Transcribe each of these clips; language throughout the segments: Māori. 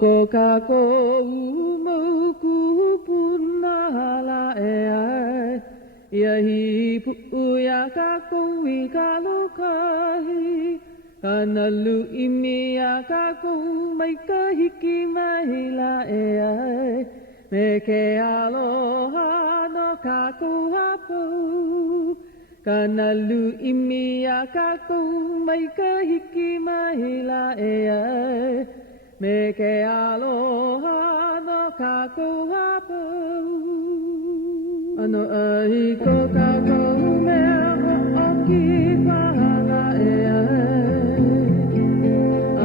ko ka ko mo ku punala e ai ia hi pu ya ka ko wi ka lo kahi kana lu imi ya ka ko mai ka hiki mai la e ai me ke aloha no ka ko hapu kana lu imi ya ka ko mai ka hiki mai la e ai me ke aloha no ka ko hapu ano ai ko ka ko me o ki pahala e ai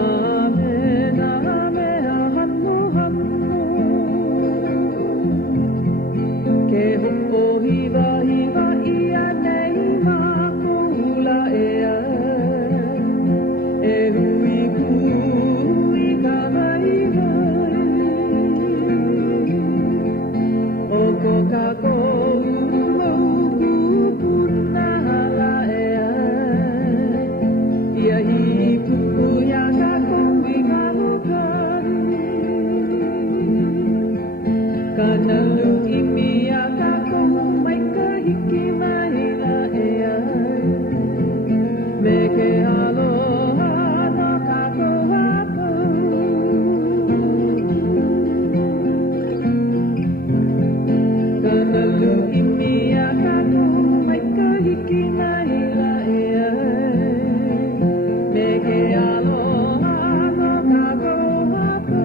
amen amen hanu hanu ke ho hiva hiva ia nei ma ko la e ai e hui ku Kako mo punala e ia hi pu ya kako ingalo kari kana lu imi ya kako mai ka hiki mai la e me ke aloha no kako hapu Kanalu imi ya kako mai ka hiki mai la e me ke aloha no kako hapu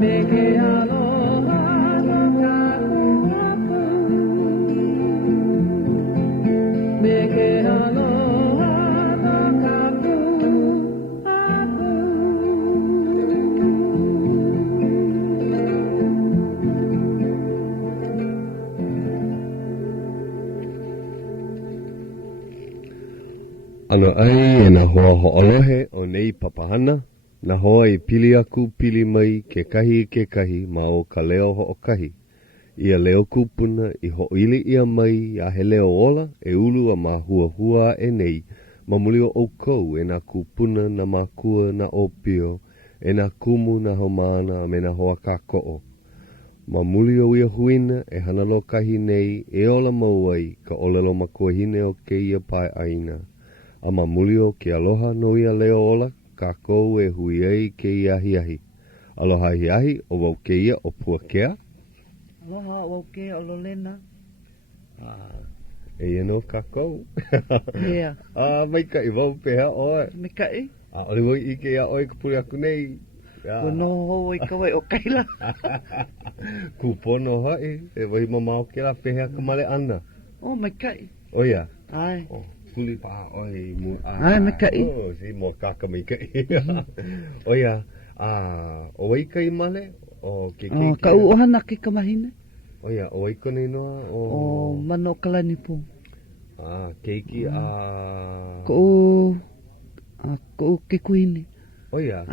me ke aloha no kako hapu me ke aloha no kako hapu Ano ai e na hoa ho'olohe o nei papahana, na hoa I pili aku pili mai ke kahi ma o ka leo ho'okahi. Ia leo kupuna I ho'ili ia mai a he leo ola e ulu a ma hua e nei, ma muli o kou e na kupuna na makua na opio, e na kumu na homana me na hoa kako'o. Ma muli o ia huina e hanalo kahi nei e ola mauai ka olelo makuahine o ke ia pai aina. A ma muli o ke aloha no ia leo ola, ka kou e hui ai ke ia hiahi. Aloha hiahi o wau ke ia o Puakea. Aloha o wau ke o Lolena. E eno ka kou. Yeah. Mai ka I wau pehea oe. Me kai. Ole wai I ke ia oe ka puri aku nei. Ko no ho I kawai o kaila. Kupono hai, e wai mamao ke la pehea ka male ana. Oh, me kai. Oia. Ai. Kuli pa oi mu Ai me kai. Oh, si mo kaka me kai. Oia, o wai kai male o ke ke. Ka uhana ke kamahine. Oia, o wai kone noa o mano kalani po. keiki ko ke kuini. Oia.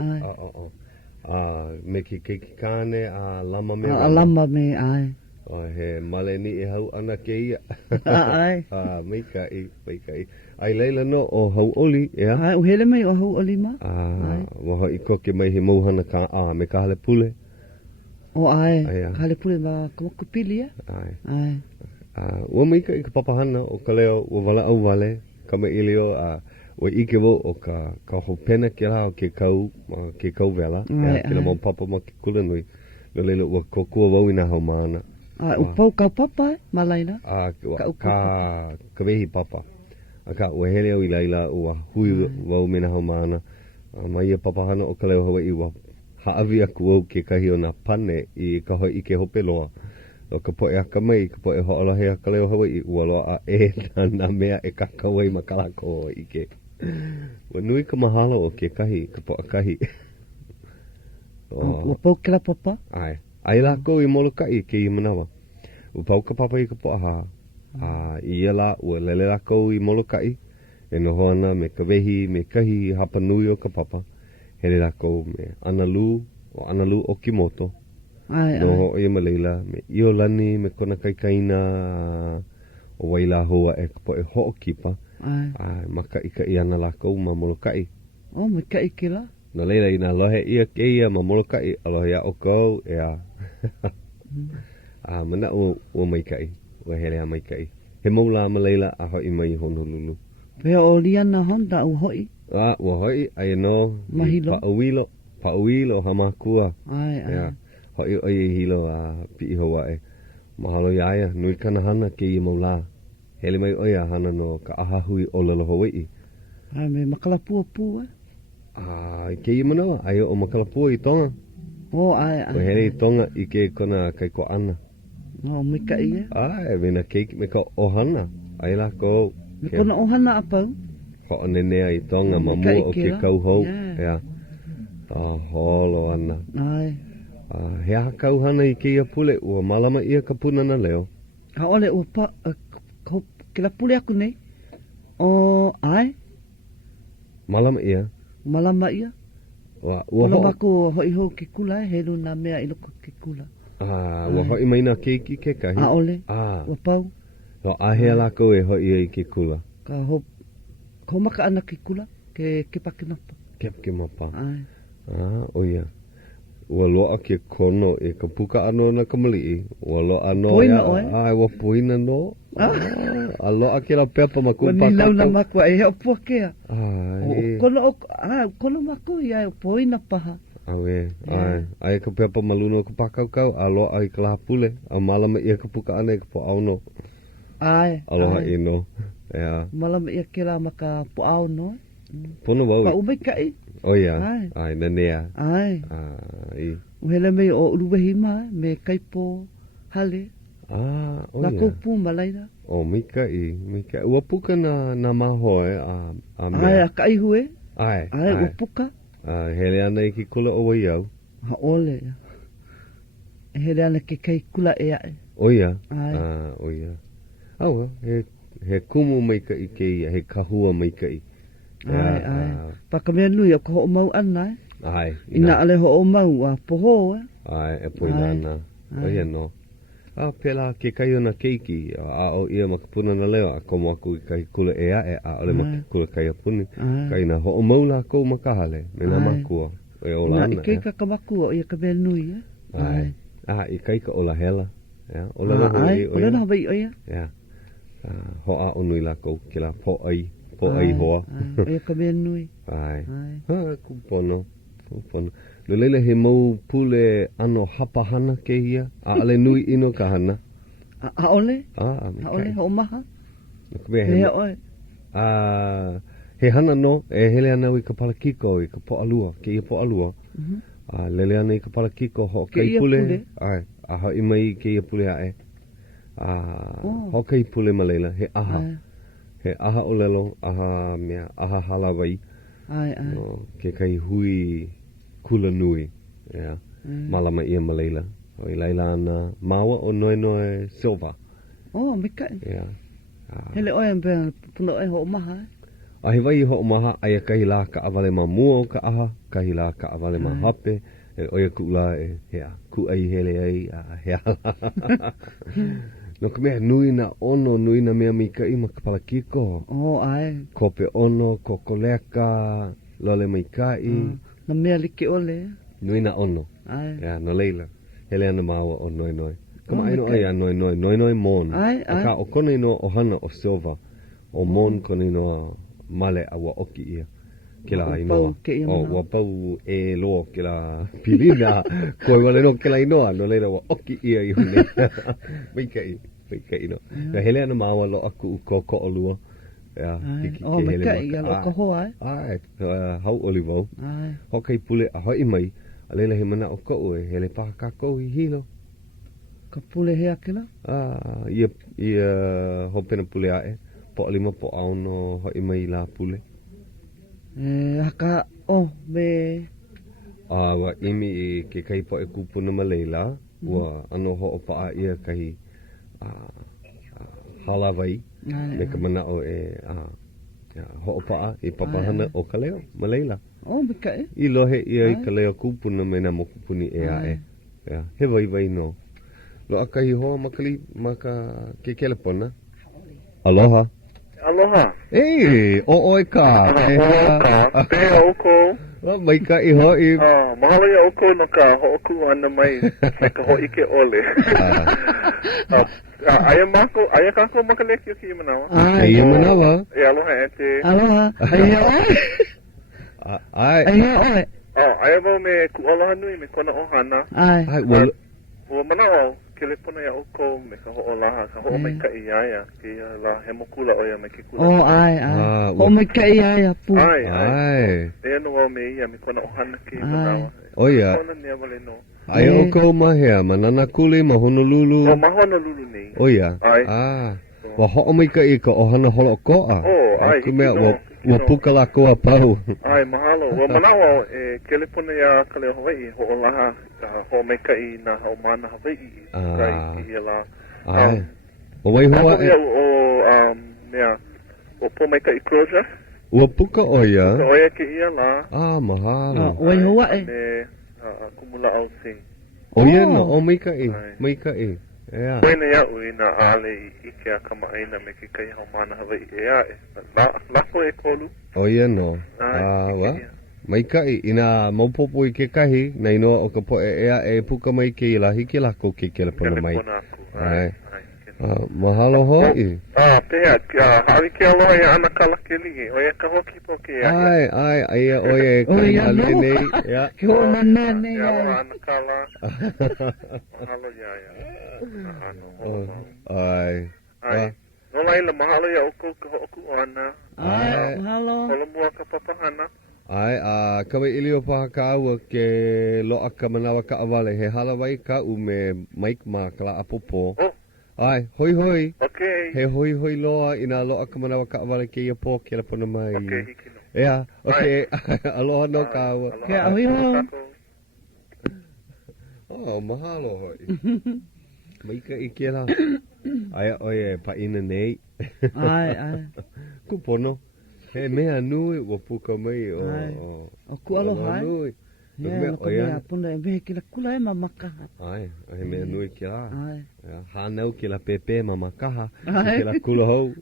Me ke keiki kane lama me. Lama me ai. He male ni e hau ana ke ia. Ai. Mai kai. Ai leila no o hau oli, ea? Ai, uhele mai o hau oli ma. Waha I koke mai he mauhana ka me ka hale pule. O ai, ka hale pule ma kamakupili ia. Ai. Ua mai ka I ka papahana o ka leo ua wala au wale, ka me ilio ua ike wo o ka hopena ke la o ke kau vela. Kila mau papa ma ke kula nui. No leila ua kokua wau I na hau maana. Upau kau papa, malaina? Ka wehi papa. Aka ua hele au I laila ua hui wau me na hau maana. Ma ia papahana o ka leo Hawaiʻi ua haawi aku au ke kahi o na pane I ka hoi I ke hope loa. O ka poe aka mai, ka poe ho'olahe a ka leo Hawaiʻi ua loa na mea e kakawai ma kalako o ike. Ua nui ka mahalo o ke kahi, ka poe kahi. Ua pau ke la papa? Ai lako I Molokai ke I manawa. Ua pau ka papa I ka poaha. Ia la ua lele lako I Molokai. E noho ana me ka wehi, me kahi hapa nui o ka papa. Hele lako me analu o Kimoto. Noho ia maleila me Iolani me kona kaikaina o waila hoa e ka poe ho'okipa. Maka ika I ana lako ma Molokai. Me kai ke la? No leila ina lohe ia ke ia ma molokai aloha ia o kou ea. Mana o mai kai, o hele a mai kai. He maula ma leila a hoi mai Honolulu. Pea o liana honda u hoi. Ua hoi ai no. Mahilo. Pauilo hamakua. Ai. Hoi oi hilo a pi Hawaii. Mahalo iaia, nui kana hana ke i maula. Hele mai oia hana no ka aha hui o lalo Hawaii. Ai me makalapua pua. Ke i manawa, ai o makalapua i tonga. Ai. O hele i tonga i ke kona kai ko ana. No, mika ia. Ai, vena keiki me ka ohana. Ai la ko. Me kona ohana apau. Ho nenea i tonga mamua o ke kauhou. Ea. Holo ana. Ai. He aha kauhana i ke ia pule, ua malama ia ka puna na leo. Ha ole ua pa, ke la pule aku nei. Ai. Malama ia. Malama ia. Ua mako hoi ho ke kula, he luna mea i loko ke kula. Ua hoi mai na keiki ke kahi. Ole. Ua pau. Lo ahea lako e hoi ai ke kula. Ko maka ana ke kula, ke pake mapa. Ke pake mapa. Ai. Oia. Ua loa ke kono e ka puka ano na kamali'i. Ua loa no. Poina oe. Ua poina no. A loa ke la pepa maku pakako. Wa nilau na makua e heo puakea. Kono maku ia e poina paha. Awe. Ai ka pepa maluno ka pakakau. A loa ai ka laha pule. A malama ia ka puka ana e ka po au no. Ai. Aloha ino. Malama ia ke la maka po au no. Pono wau. Pa umei kai. Oia. Ai, nanea. Ai. Uhele mei o uruwehi ma, me kaipo hale. Oia. La koupu malaira. Mika. Ua puka na mahoe a mea. Ai, a kai hue. Ai. Ua puka. Hele ana i ki kula o wai au. Ha ole. Hele ana ke kai kula e ae. Oia. Ai. Oia. Aua, he kumu mai ka i ke ia, he kahua mai ka i. Ai. Paka mea nui a ko ho mau ana. Ai. Ina ale ho mau a poho. Ai, e poina ana. Oia no. Pela ke kai ona keiki, a o ia makapuna na leo, a komo aku i kai kula e ae, a ole makikula kai apuni. Kai na ho mau la kou makahale, me na makua. E ola ana. Ina i keika ka makua o ia ka mea nui. Ai. I keika ola hela. Ola na Hawaii oia. Ho a onui la kou, ke la po ai hoa. Ia ka mea nui. Ai. Kupono. Lolena he mau pule ano hapahana ke ia. A ale nui ino ka hana. A ole? A ole, ho maha. He oe. He hana no, e hele ana i ka palakiko i ka po'alua, ke ia po'alua. Lele ana i ka palakiko ho kai pule. Ai. A hoi mai ke ia pule ae. Ho kai pule malela, he aha. He aha o lelo, aha mea, aha halawai. Ai. Ke kai hui kula nui. Malama ia malela. O i laila ana maua o noe silva. Mika. Hele oe mbea, puna oe ho maha. He wai ho maha, aia kahi la ka awale ma mua o ka aha, kahi la ka awale ma hape. Oia kula e hea, ku ai hele ai, hea. No ka mea nui na ono, nui na mea mika i makapalakiko. Ai. Kope ono, kokoleka, lole maikai. Na mea like ole. Nui na ono. Ai. No leila. Hele ana maua o noi. Kama aino ai a noi mon. Ai. Aka o kone inoa o hana o silva. O mon kone inoa male a wa oki ia. Kila inoa. Wapau e loa kila pilina. Koi wale no kila inoa. No leila wa oki ia i hune. Mika ino. Hele ana maua lo aku ko o lua. Mika i alo ka hoa. Ai. Hau olivau. Hokai pule a hoi mai. A leila he mana o kou e hele paha kako i hilo. Ka pule hea kila? Ia hopena pule ae. Po alima po auno hoi mai la pule. Haka me... Wa imi i ke kai po e kupuna ma leila. Wa ano ho o paa ia kahi halawai. Me ka mana o e ho o paa i papahana o Ka Leo ma leila. Mika e? I lohe ia i Ka Leo kupuna me na mo kupuni e ae. He vai no. Lo akahi hoa maka ke kelepona. Aloha. Aloha. Ei, o oi ka. Pea oko. Wa mai ka I hoi. Mahalo ia oko no ka ho'oku ana mai me ka ho'i ke ole. Aia kako makaleki o ki manawa. Ai manawa. E aloha e te. Aloha. Ai. Ai. Aia wau me ku aloha nui me kona ohana. Ai. Ua manawa kele pona ia oko me ka ho'olaha, ka ho'o mai ka iaia, ke la he mokula o ia me ke kula. Ai. Ho mai ka iaia pu. Ai. E no wau me ia me kona ohana ke manawa. O ia. Kona nia wale no. Ai oko mahea, manana kuli, ma Honolulu. Ma Honolulu nei. O ia. Wa ho'o mai ka I ka ohana holo ko'a. Ai. Wa puka la koa pau. Ai, mahalo. Wa manawa e kele pona ia Ka Leo Hawaiʻi ho'olaha ka ho'o mai ka I na hau mana Hawaiʻi kai I la. Ai. O wai hoa e. Mea, o po mai ka I closure. Ua puka o ia. Puka o ia ke ia la. Mahalo. Wai hoa e. Me kumula au sing. O ia no, o mai ka I. Mai ka I. Yeah. Koina ia ui na ale I ke a kamaina me ke kai hau mana Hawaiʻi e a e. Lako e kolu. O ia no. Wa. Mai kai ina maupopo I ke kahi na inoa o ka poe ea e puka mai ke I la hiki lako ke kele pona mai. Ai. Mahalo hoi. Pea, hawi ke aloha ia ana kala ke lihi. O ia ka hoki po ke ia. Ai, o ia ka male nei. Ke ho mana nei. Ia aloha ana kala. Mahalo ia. Ai. No laila mahalo ia oko ka hoku o ana. Ai, mahalo. Holo mua ka papahana. Ai, kawa ilio paha ka aua ke loa ka manawa ka awale. He halawai ka u me Mike ma kala apopo. Ai, hoi. Okay. He hoi loa ina loa ka manawa ka awale ke ia po ke la pona mai. Okay, hikino. Ea, okay. Aloha no ka aua. Ke ahui ho. Mahalo hoi. Maika I ke la. Aia oe pa ina nei. Ai. Kupono. He mea nui wa puka mai o ku aloha. Nui. Ia, loko mea puna e mehe ke la kula e mamakaha. Ai, he mea nui ke la. Ai. Hanau ke la pepe mamakaha. Ke la kula hou.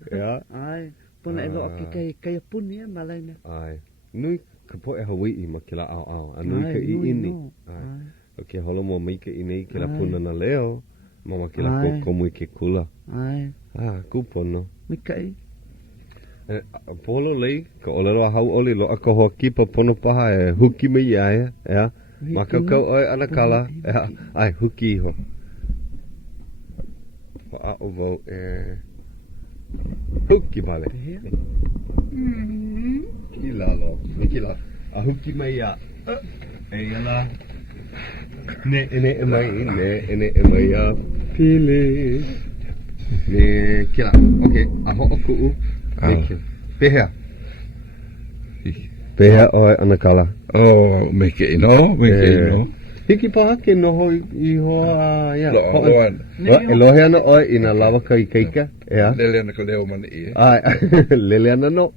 Ai, puna e loa ke kai puni e malaina. Ai. Nui ka po e Hawaiʻi ma ke la au. A nui ka I ini. Ai. O ke holo mo mai ke I nei ke la puna na leo. Mama ke la kokomu I ke kula. Ai. Kupono. Mikai. Polo lei, ka olelo a hau oli lo a ka hoa kipa pono paha e huki me iaia, ea. Ma kau oi ana kala, ea. Ai, huki iho. Ho a o vau e... Huki vale. Kila lo, kila. A huki me ia. E ala. Ne e mai a pili. Ne kila. Okay, a ho o ku'u. Pehea oi ana kala. Me ke ino. Hiki paha ke noho I hoa ia. Elohe ana oi ina lava ka I keika. Ea. Lele ana ka leo mani I. Ai, lele ana no.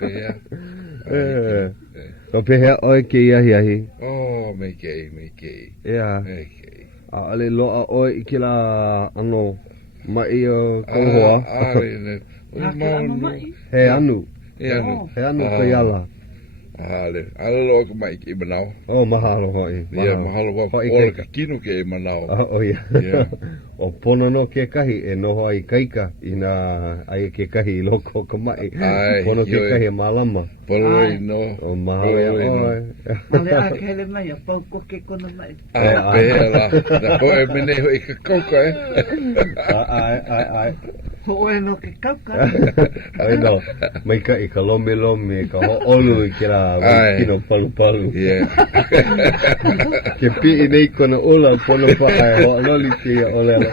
Pehea. O pehea oi ke iahi. Me ke. Ea. A ale loa oi I ke la ano mai o kauhoa. He anu ka iala. Ale loa ka mai ki manao. Mahalo hoi. Mahalo wa ola ka kino ke manao. Ia. O pono no ke kahi e noho ai kaika ina ai ke kahi I loko ka mai. Pono ke kahi e malama. Pono I no. Mahalo ia oi. Ale a ke hele mai a pau ko ke kona mai. Pehea la. Na hoe mene hoi ka kauka e. Ai. Hoe no ke kauka. Ai no. Mai ka I ka lome ka ho'olu I ke la kino palu. Ke pi I nei kona ula pono pa ai ho'ololi ke ia olela.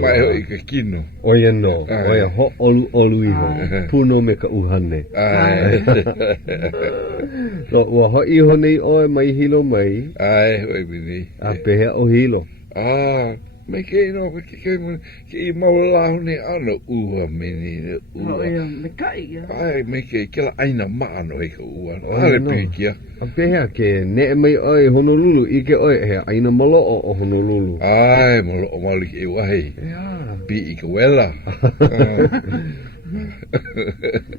Mai hoi ka kino. Oia no. Oia ho'olu iho. Puno me ka uhane. So, ua hoi iho nei oe mai hilo mai. Ai, hoi mini. A pehea o hilo. Me ke no ke I maulahu ne ano ua meni ua. Me kai ia. Ai me ke la aina maano e ka ua. Ale pikia. A pehea ke ne mai oi Honolulu I ke oi he aina maloo o Honolulu. Ai maloo mali ke wahi. Pi I ka wela.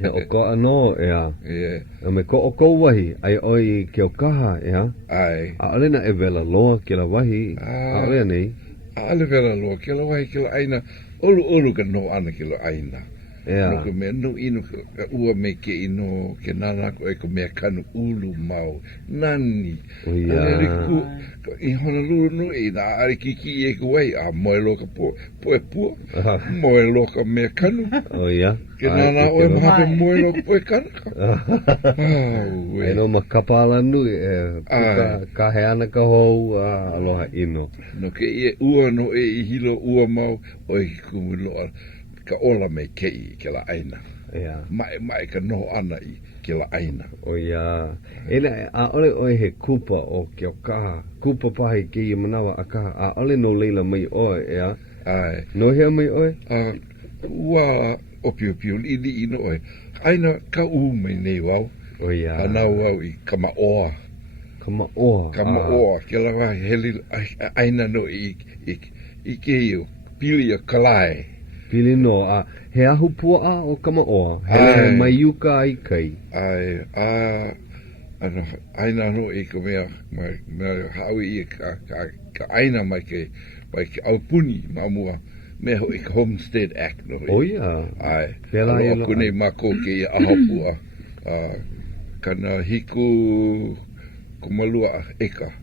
He o ko ano, ea. Yeah. Me ko o ko wahi, ai oi ke o kaha, ea. Ai. A ole na e vela loa ke la wahi. A ole nei. A ole vela loa ke la wahi ke la aina. Olu ka no ana ke la aina. No ke me no inu ka ua me ke ino ke nana ko e ko mea kanu ulu mau. Nani. O ia. I Honolulu no i na ari kiki e ko wai. A moe loka po e pua. Moe loka mea kanu. O ia. Ke nana o e mahape moe loka po e kanu. E no makapala nui e ka he ana ka hou aloha ino. No ke i e ua no e i hilo ua mau o i kumuloa. Ka ola me kei ke la aina. Yeah. Mai ka noho ana i ke la aina. O ia. Ela a ole oi he kupa o ke o kaha. Kupa pahi ke i manawa a kaha. A ole no leila mai oe, ea? Ai. No hea mai oe? Ua opio li ino oe. Aina ka mai nei wau. O ia. Ana wau i kama oa. Kama oa. Kama oa. Ke la wai heli aina no i ke i pili a kalai. Pili no, he ahu pua o kama oa. Hele mai yuka ai kai. Ai, ano, aina no i ko mea haui i ka aina mai ke aupuni mamua me ho i ka Homestead Act no. O ia. Ai, Pela alo ilo. aku nei mako ke i ahapua. Kana hiku kumalua eka.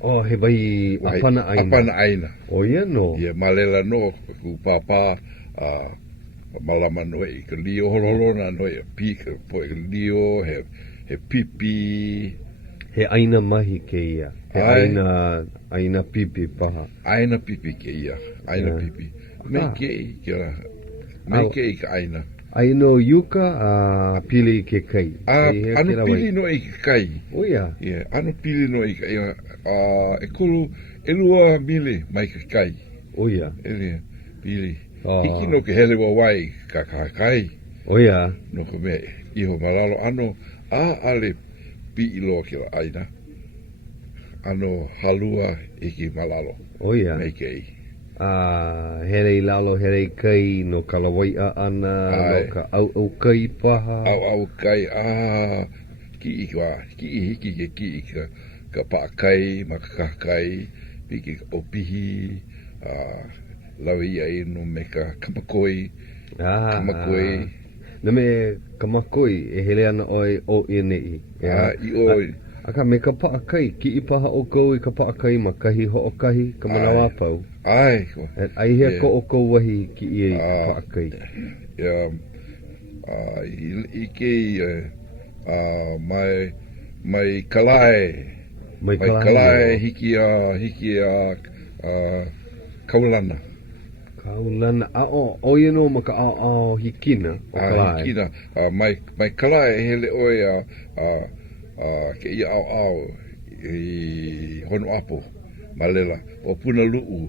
Oh, he vai apana aina. Apana aina. O ia no. Ia malela no ku papa malama no i ka lio hololona no i pika po i ka lio he pipi. He aina mahi ke ia. He aina pipi paha. Aina pipi ke ia. Aina pipi. Me ke i ka aina. Ai no yuka pili ke kai. Anu pili no i ke kai. O ia. Ia, anu pili no i ke kai. E kulu elua mili mai ke kai. O ia. Elia, pili. Hiki no ke hele wa wai ka kai. O ia. No ke me iho malalo ano ale pi ilo ke la aina. Ano halua iki malalo. O ia. Me kei. Here lalo, here kai, no kalawaia ana, no ka au kai paha. Au kai, ki hiki ke ka paakai, makakai, piki opihi, lawi ai no me ka kamakoi. Kamakoi. Na me kamakoi, e hele ana oi o inei. I oi. Aka me ka paakai, ki i paha o kou i ka paakai, makahi ho o kahi, ka manawa pau. Ai. Ai hea ko o kou wahi ki i paakai. I kei mai kalai. Mai kalai hiki a kaulana. Kaulana. O no maka ao hikina o kalai. Hikina. Mai kalai hele oi ke ia au i hono apo malela o puna luu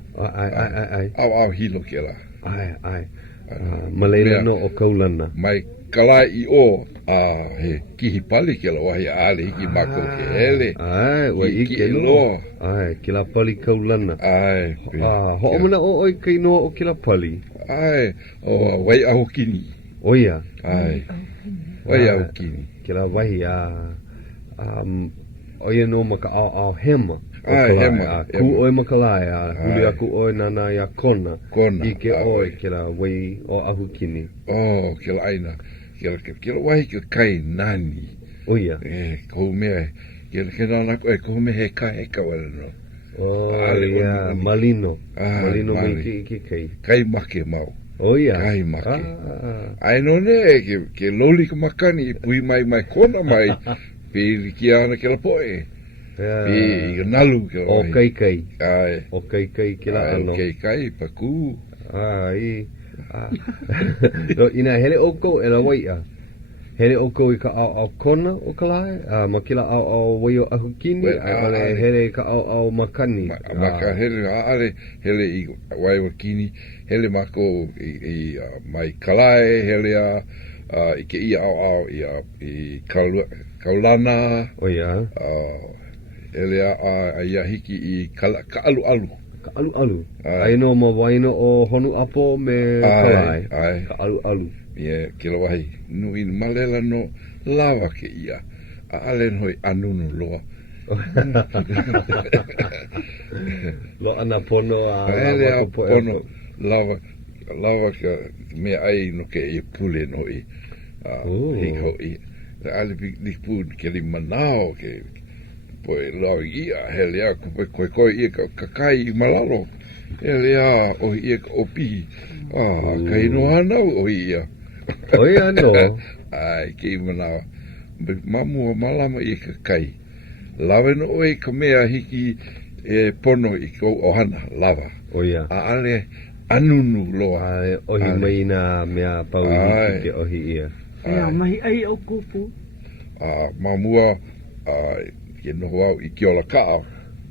au hilo ke la malela no o kaulana mai kalai i o he kihi pali ke la wahi ale hiki mako ke hele wa ike no kila pali kaulana ho o mana o oi kai no o kila pali o wai ahu kini oia wai ahu kini kila wahi oia no maka ao hema. Hema. Ku oi makalai, huli aku oi nana ia kona. Ike oi ke la wei o ahu kini. Ke la aina. Ke la wahi ke kai nani. Oia. Kou mea. Ke nana kou mea he ka wale no. Ia, malino. Malino me ke kai. Kai make mau. Oia. Kai make. Ai no ne, ke loli ka makani, pui mai kona mai. Pili ki ana ke la poe. Pi nalu ke la. O kai. Ai. O kai ke la ano. O kai paku. Ai. No ina hele oko e la waia. Hele oko i ka au kona o ka lae. Ma kila au waio ahu kini. Ale hele ka au makani. Maka hele i waio kini. Hele mako i mai kalae. Hele i ke ia au i kaulana. O ia. Ele ia hiki i ka alu. Ka alu. Ai no ma waino o honu apo me kalai. Ai. Ka alu. Ia, ke la wahi. Nui malela no lava ke ia. A alen hoi anunu loa. Lo ana pono a lava pono lava ka me ai no ke e pule no i. Hiko i. Ale ni pun ke li manao ke poi lo ia helia ko ia ka kai malalo. Helia o ia o pi. Kai no ana o ia. Oi ano. Ai ke manao. Mamu malama i ka kai. Lava no oi ka mea hiki e pono i ko ohana lava. Oia. A ale anunu loa. Ai ohi mai na mea pau hiki ke ohi ia. Ia, mahi ai o kupu. Mamua ke noho au i ke ola kaa.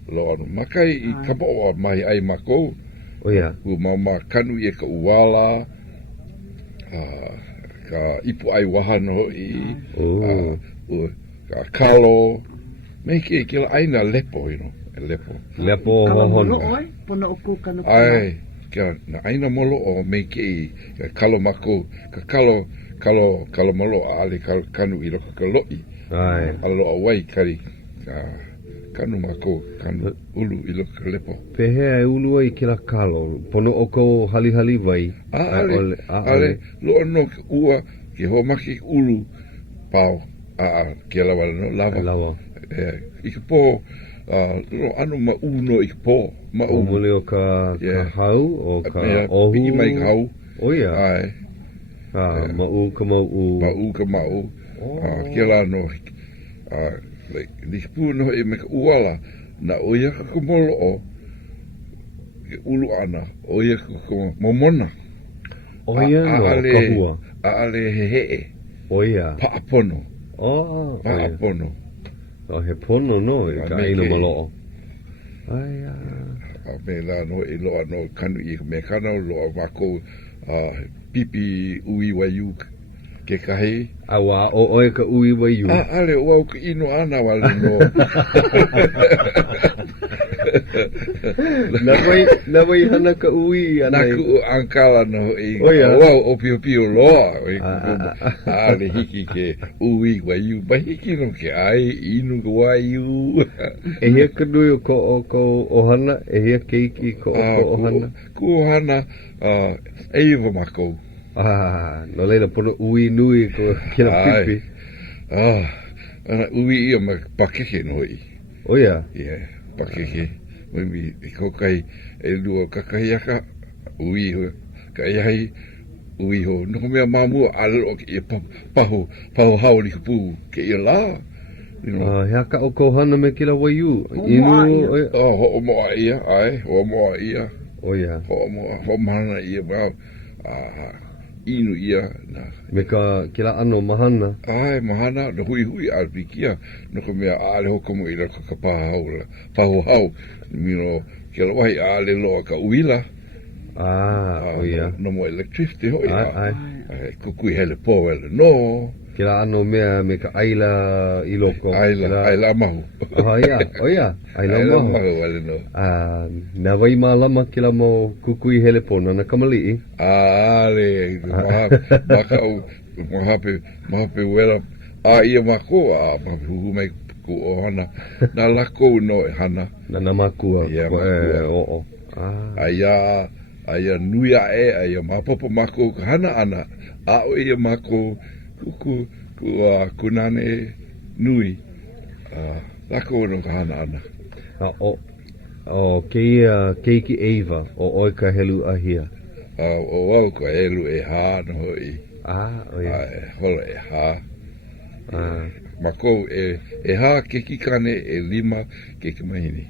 Loa no makai i kapoa mahi ai mako. Oia. Ku mama kanu i ka uala. Ka ipu ai wahano i. Ka kalo. Me ke la aina lepo, lepo. Lepo Kala hono. molo oi, pona o kukana. Ai, ke na aina molo o me ke kalo mako, ka kalo molo ale kanu i loko ka loi. Ai. Alo awai kari kanu mako, kanu ulu i loko ka lepo. Pehe e ulu ai ke la kalo. Pono o ko hali vai. Ale, lo no ua ke ho maki ulu pau. Ke lawa no lava. Lawa. Ika po, no anu ma uno ika po. Ma O mole o ka hau o ka ohu. Piki mai ka hau. Oia. Ai. Mau ka mau. Mau ka mau. Ke la no, nika pu no e me ka uala, na oia ka kumolo o, ke ulu ana, oia ka momona. Oia no, ka hua. Ale he. Oia. Paapono. Oia. Paapono. O he pono no, i ka aina maloo. Ai me la no e loa no kanu i me kana loa mako pipi ui waiu ke kahi. Awa o oe ka ui waiu. Ale o ka ino ana wale no. Na wai hana ka ui ana. Na ku ankala no i. Oia. O pio loa. Ale hiki ke ui waiu. Ba hiki no ke ai inu ka waiu. E hea ka nui o ko ohana? E hea keiki ko ohana? Ku ohana eiva mako. Lolena pono ui nui ko kina pipi. Ana ui ia ma pakeke no i. Oia. Ia, pakeke. Mimi ko kai e lua kakahiaka ui ho. Kai hai ui ho. No mea mamu alo ke pahu hau li kupu ke ia la. Hea ka o ko hana me kila waiu. Inu ho moa ia, ai, ho moa ia. Oia. Ho mana ia ba. Inu ia na me ka kila ano mahana. Ai mahana no hui alpikia no ko mea ale ho komo ila ka pahu hau mino ke la wahi ale loa ka uila. Oia. No mo electricity ho ia. Ai. Kukui hele po ele no. Kila ano mea me ka aila i loko. Aila mahu. Oia. Aila mahu. Wale no. Na wai malama kila mo kukui hele pona na kamali'i. Ale. Mahape wela. Ia mako. Mahape humei ku ohana. Na lako no e hana. Na makua. Ia makua. Aia nuia aia mapopo mako hana ana. Ao ia mako. Kunane nui. Lako no ka hana ana. Keiki Eva o oi ka helu ahia. O au ka helu e hā no hoi. Oia. Hola e hā. Mako e hā ke kikane e 5 ke kamahini.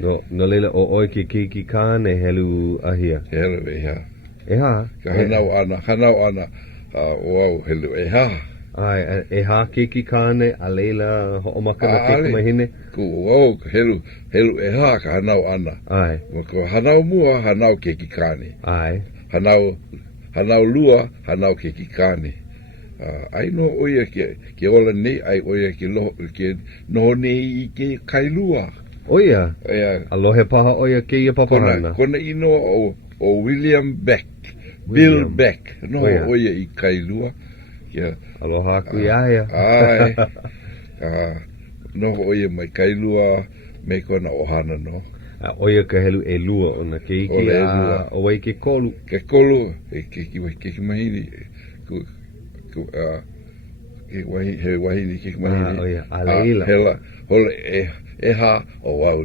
No leila o oi ke keiki kane helu ahia. Helu e hā. E hā? Ka hanau ana, o helu e hā. Ai, e hā keiki kāne, a leila ho'omakana keiki mahine? Ku helu e hā ka hanau ana. Ai. Ko hanau mua, hanau keiki kāne. Ai. Hanau lua, hanau keiki kāne. Ai no oia ke ola nei, ai oia ke noho nei i ke kailua. Oia? Alohe paha oia ke ia papahana. Kona ino o o William Beck. Bill Beck. No oia I kailua. Aloha ku ia. Ai. No oia mai kailua me kona ohana no. Oia ka helu e lua o na keiki o wai ke kolu. Ke kolu ke mahini ke wahini ke mahini. Oia aleila. Hela hola e ha o wau.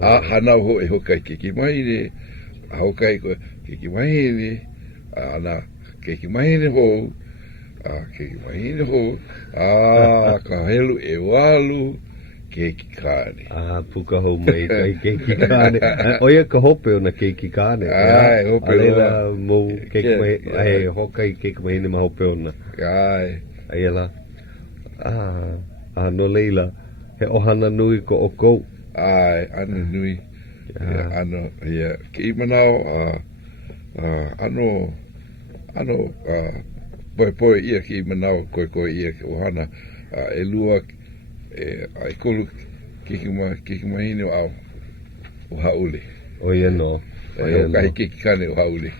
Hana ho e hokai ke mahini. Hokai ke mahini. Ana ke mahini ho. Ke mahini ho. Ka helu e walu. Keiki kāne. Puka hou mai kai keiki kāne. Oia ka hope o na keiki kāne. Ai, hope o. Alela mou keiki mai, ai hokai keiki mai ni ma hope o na. Ai. Aiela. No leila. He ohana nui ko o kou. Ai, ana nui. Ano, ke I manao, ano, poi ia ke I manao, koe ia ke ohana, e lua, ai kolu kiki mahine o haule. O ia no. O kai kiki kane o haule.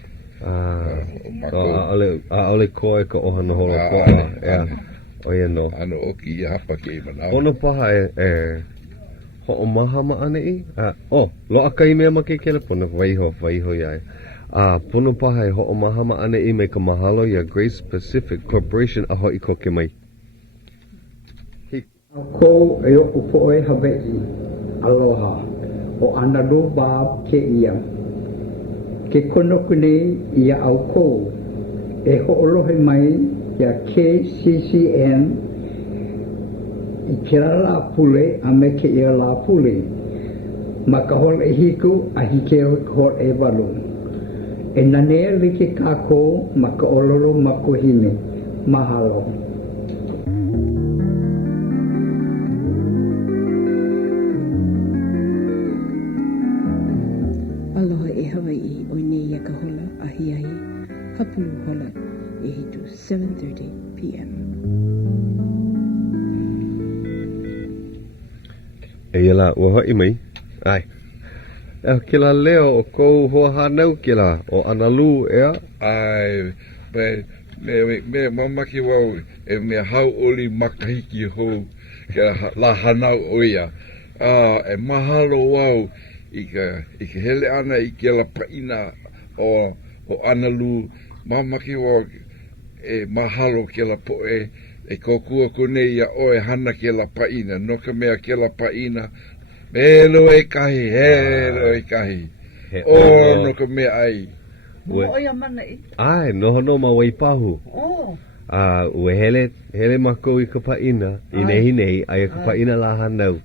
Ale koe ka ohana hola koa. O ia no. Ano oki ia hapa ke I manao. Ono paha ho o maha ma ane I? Lo a kai mea ma ke kelepona waiho iai. Pono paha ho o maha ma ane I me ka mahalo ia Grace Pacific Corporation a hoi ko ke mai. Ko e o po e Hawaiʻi, aloha, o ana do ba ke ia. Ke konoku nei ia au ko, e ho'olohe mai ia KCCN, I ke la pule a me ke ia la pule. Ma ka hol e hiku a hike o hol e walu. E nanea like kako ma ka ololo ma kohine. Mahalo. Aloha e Hawaiʻi o nei ia ka hola a hiahi hapulu hola e hitu 7:30 p.m. E la ua hoi mai. Ai. Ke la leo o kou hoa hanau ke la o analu ea. Ai, me mamaki wau e me hau oli makahiki hou ke la hanau oia. E mahalo wau I ka hele ana I ke la paina o analu mamaki wau e mahalo ke la poe e kokua konei ia oe hana ke la paina no ka mea ke la paina Helo e kahi. No ka mea ai. Oia mana I. Ai, noho ma wai pahu. Ue hele mako I ka paina, I nei, ai ka paina la hanau.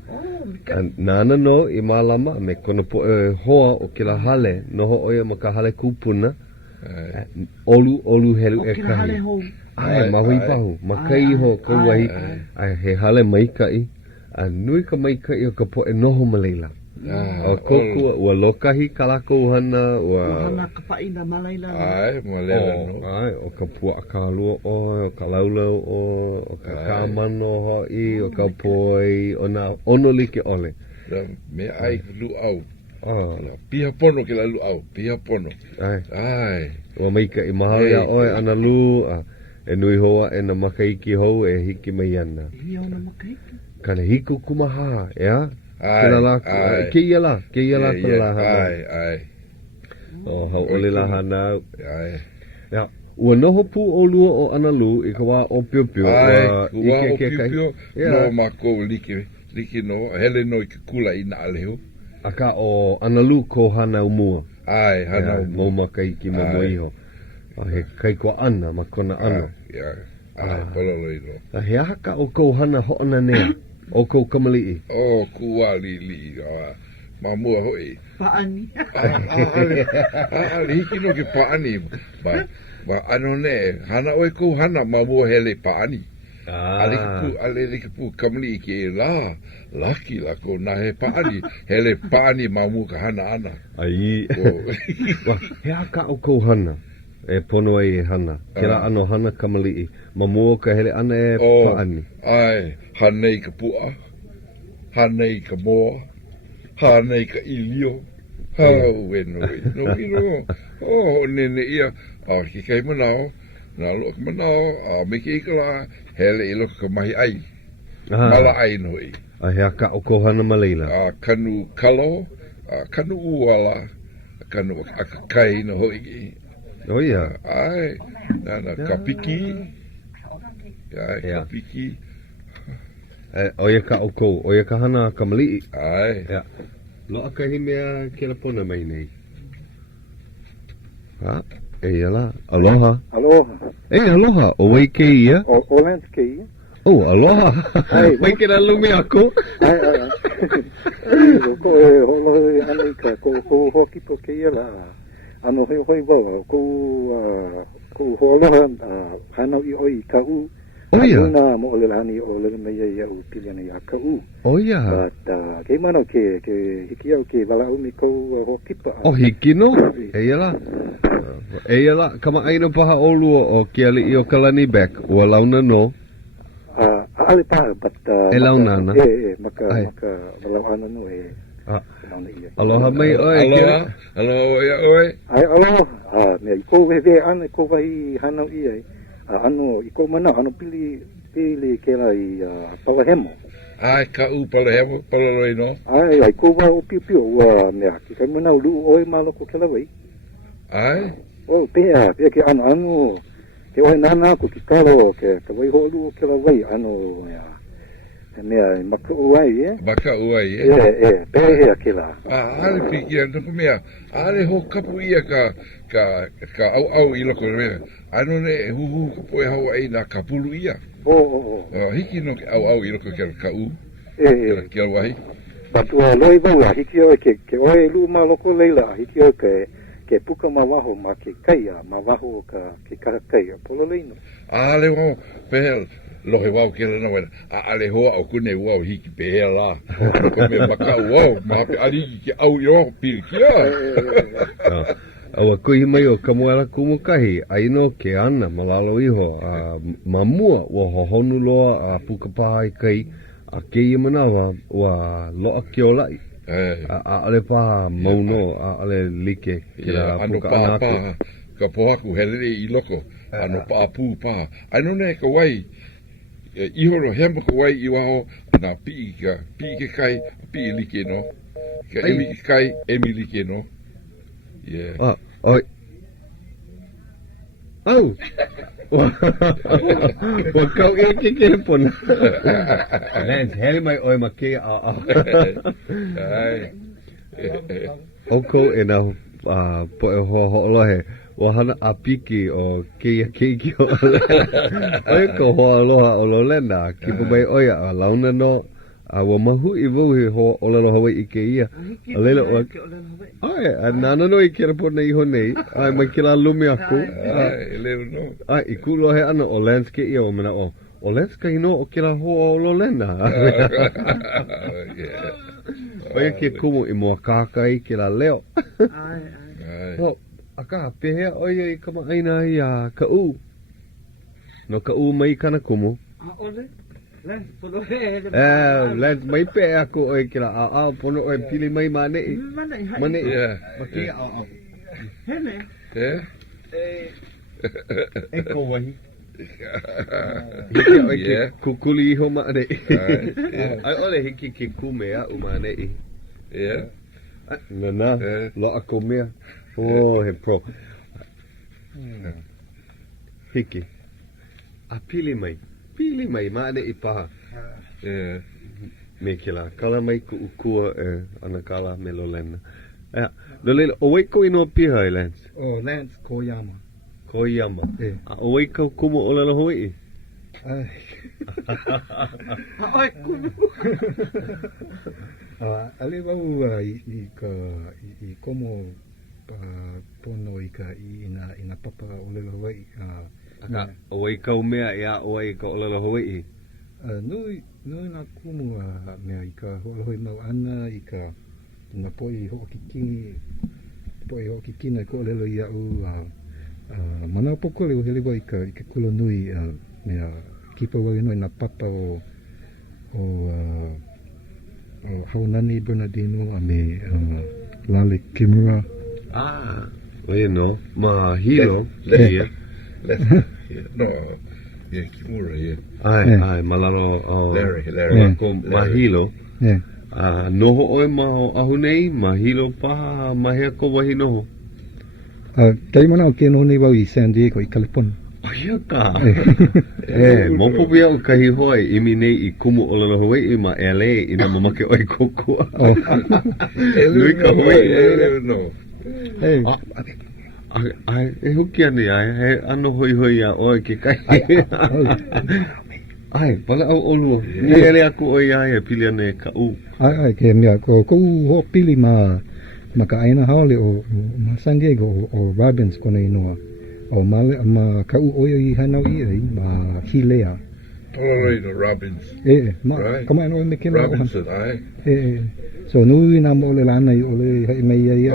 Nana no I malama, me kona po hoa o ke la hale, noho oia ma ka hale kupuna, olu helu e kahi. Ai, ma hui pahu, ma kai ho kauahi, ai he hale maikai. Nui ka maikai o ka po e noho maleila. O kokua, ua lokahi ka lako hana, Hana ka paina malaila. Ai, malaila no. Ai, o ka puakea lua o ka laulau o ka kāmano hoi, o ka poi, o na ono like ole. Me ai luau. Piha pono ke la luau, piha pono. Ai. Ua maika I mahau ia oe ana lu, e nui hoa e na makaiki hou e hiki mai ana. Ia ona makaiki. Kana hiku kumaha, ea? Ke ia la tala hana. Ai. O hau ole la hana. Ia, ua noho pu o lua o ana lu I ka wā o pio pio. Ai, wā o pio pio, no mako like no, hele no I ka kula I na aleho. Aka o ana lu ko hana umua. Ai, hana umua. Mo makaiki mo moiho. He kai kua ana, ma kona ana. Ai, pololo I no. He haka o kou hana ho'ona nea. O kou kamalii. O kua li. Mamua hoi. Paani. Hiki no ke paani. Ba ano ne, hana oe kou hana mamua hele paani. Ale like pu kamalii ke la. Laki la ko na he paani. Hele paani mamua ka hana ana. Ai. He haka o kou hana. E pono ai e hana. Kera ano hana kamalii. Mamua ka hele ana e paani. Ai, hanei ka pua. Hanei ka moa. Hanei ka ilio. Hau e no. O nene ia, ki kai manao, na lo manao, me ki kala, hele i lo ka mahi ai. Mala ai no i. A hea ka o kohana maleila. Kanu kalo, kanu uala, kanu akakai no hoi. Oh ia. Ai, nana kapiki. Ai, kapiki. O ia ka o kou, o ia ka hana ka malii. Ai. Ia. Loa kahi mea ke la pona mai nei. Ha? La. Aloha. Aloha. Aloha. O wai ke ia? O Lance ke ia. Oh, aloha. Wai ke la lumi ako. Ai. Ko holo ana ka ko hoki po ke ia la. Ano hoi wau ko holo hana i oi ka u. Oh ia. Una mo le lani o le me ia u piliana ia ka u. Oh ia. But ke mano ke hiki au ke wala u mi ko hoki pa. Oh hiki no. La. Kama aina paha olu o ke ali i o kalani back. Ua launa no. Ale pa but launa na. Maka wala ana no Aloha mai oi. Aloha oi. Ai aloha. Me ko ve ana ko vai hana i ai. Ano i ko mana ano pili ke la i palahemo. Ai ka u palahemo palaloi no. Ai ko va o piu wa me ki ka mana lu oi malo ko ke la vai. Ai. O pea ke ano ke oi nana ko ki kalo ke vai ho lu ke la vai ano ya. Me maka uai Maka uai pe ke la. Ale piki ando mea. Ale ho kapu ia ka au i loko mea. Ano ne huhu kapu e Hawaii na kapulu ia. Hiki no ke au i loko ka u. Ke wahi. Patua loi baua hiki o ke oi lu ma loko leila hiki o ke puka mawaho ma ke kaia mawaho ke kaia polo leino. Ale ho pehel. Lohe wau ke lana wena, ale hoa au kune wau hiki pehea la. Ko me maka wau, maha pe ariki ki au i wau pili kia. Awa kuhi mai o kamuela kumukahi, aino ke ana malalo iho, mamua ua hohonu loa a pukapaha i kai, a keia manawa ua loa ke o lai. Ale paha mauno, ale like ke la puka anako. Ka pohaku helere i loko, ano paapu paha. Aino ne ka wai, iho no hemba ko wai i waho na pii ke kai pii like no ka emi ke kai emi like no oi wa kau e ke pona Lance heli mai oi ma ke ai oko e na po e ho lohe wa hana apiki o keiki o oi ko ho aloha o Lolena ki bai oia a launa no a wa mahu i vuhi ho o lalo Hawaiʻi ke ia a leila o ai a nana no i kera pona i honei ai mai ke la lumi aku ai leo no ai i kulo he ana o Lance ke ia o mena o Lance ka ino o ke la ho o Lolena oia ke kumu i mua kakai ke la leo ai aka pehea oia i kama aina i a ka u. No ka u mai kana kumu. Ole? Lance, pono he. Lance mai pehea ko oi kira a pono oi pili mai mane i. Mane i. Maki a. Hele? Eko wahi. Hiki oi ke kukuli iho mane i. Ai ole hiki ke kumea u mane i. Nana, loa ko mea. Oh, he pro. Hiki. A pili mai, maane i paha. Me kila, kala mai ku ukua ana kala me Lolena. Lolena, o wei ko ino piha i Lance? Oh, Lance, Koyama. O wei ko kumu o lalo Hawaiʻi? Ai, kumu. Ale wau i komo pono i ka ina papa o lelo Hawaiʻi. O wei kau mea ia o wei ka o lelo Hawaiʻi? Nui na kumu mea i ka holohoi mau ana i ka na poi hoki kina i ko lelo i au mana poko leo hele wai i ka kulo nui mea kipa wai no na papa o Haunani Bernardino a me Lale Kimura. No, ma hilo. Left. No, Kimura, Ai, malalo. Larry. Ma hilo. Yeah. Noho oe ma ahunei, ma hilo paha, ma hea ko wahi noho. Kai mana o ke no nei wau I San Diego I California. Ia ka. Maupopi au kahi hoi imi nei I kumu o Lolena Hawaiʻi ma LA ina mamake oi kokua. Nui ka hoi. No. E huki ane ai, he ano hoi a oi ke kai. Ai, pala au olua. Ni ele aku oi ai e pili ane ka u. Ai, ke mea, ko ho pili ma ka aina haole o San Diego o Robbins kona inoa. O ma ka u oi I hanau I ai, ma hilea. Tolerate Robbins. Kama ino me kena Robinson, ai. So nui na mo le lana I ole hai mai ai.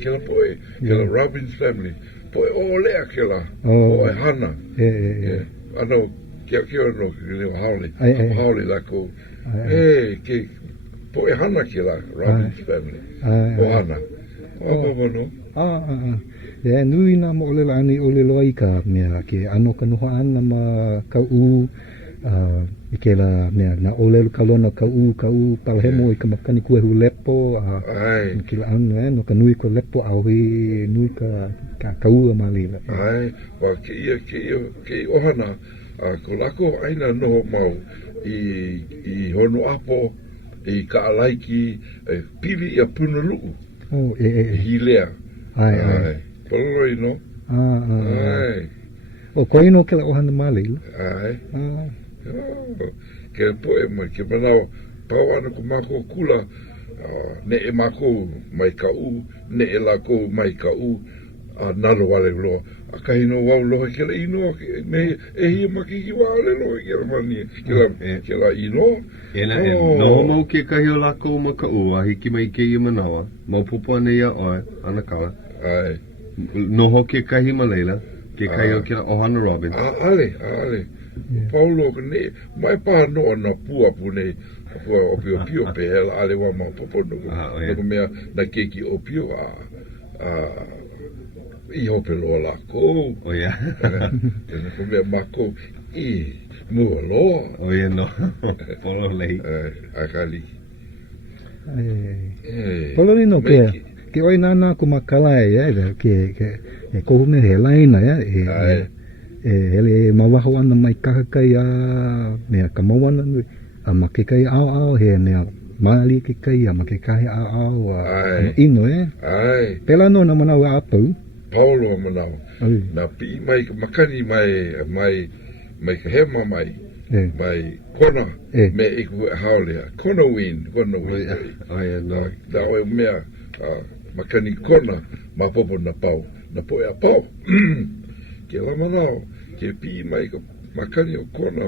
Kila poe, kila Robbins family. Poe o lea kila. O hana. Ano, kia no, kile haole. Haole lako. Ke poe hana kila, Robbins family. O hana. No. Nui na mo le lana I ole loa I ka mea ke ano ka noha ana ma ka u. I ke la mea na olelu kalona ka u palhemo I ka makani kue hu lepo ke la anu no ka nui ko lepo auhi nui ka u malila wa ke ohana ko lako aina no mau I hono apo I ka alaiki pili I Honolulu hilea poloi no o koino ke la ohana malila ke poe mai ke manao pau ana ko mako kula ne e mako mai ka u ne e lako mai ka u nalo wale lo a kahino wau lo ke la ino me e hi maki ki wale lo ke mani ke la ino no mau ke kahio lako ma ka u a hiki mai ke I manawa mau pupu ane ia oe ana kala noho ke kahi malela ke kahio ke la ohana Robin ale Paulo ne mai pa no na pua pune pua o pio pe ale wa ma popo no ko me na keki o pio I hope lo la ko ko me ma ko I mo lo no polo lei akali polo no ke oi nana ko makala ke ko me helaina hele mawaho ana mai kakakai mea ka mawana nui ma ke kai ao he mea mali ke kai ma ke kai ao ino pela no na manawa apau Paulo manao na pi mai makani mai ka hema mai kona me iku haolea kona win da o mea makani kona ma popo na pau na po a pau ke la manao ke pi mai ka makani o kona